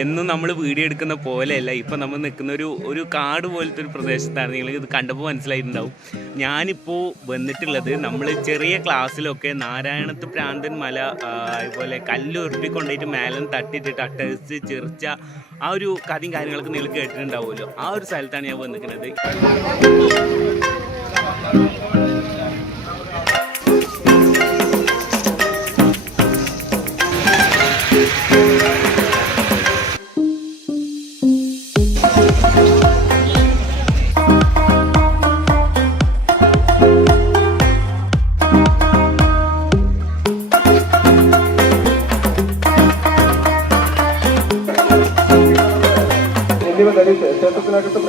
എന്നും നമ്മൾ വീഡിയോ എടുക്കുന്ന പോലെയല്ല. ഇപ്പം നമ്മൾ നിൽക്കുന്ന ഒരു കാട് പോലത്തെ ഒരു പ്രദേശത്താണ്. നിങ്ങൾക്ക് ഇത് കണ്ടപ്പോൾ മനസ്സിലായിട്ടുണ്ടാവും. ഞാനിപ്പോൾ വന്നിട്ടുള്ളത് നമ്മൾ ചെറിയ ക്ലാസ്സിലൊക്കെ നാരായണത്ത് പ്രാന്തൻ മല, അതുപോലെ കല്ല് ഉരുട്ടിക്കൊണ്ടിട്ട് മേലം തട്ടിയിട്ട് അട്ടച്ച് ചെറിച്ച ആ ഒരു കഥയും കാര്യങ്ങളൊക്കെ നിങ്ങൾ കേട്ടിട്ടുണ്ടാവുമല്ലോ. ആ ഒരു സ്ഥലത്താണ് ഞാൻ വന്നിരിക്കുന്നത്. ക്ഷേത്രത്തിനകത്ത്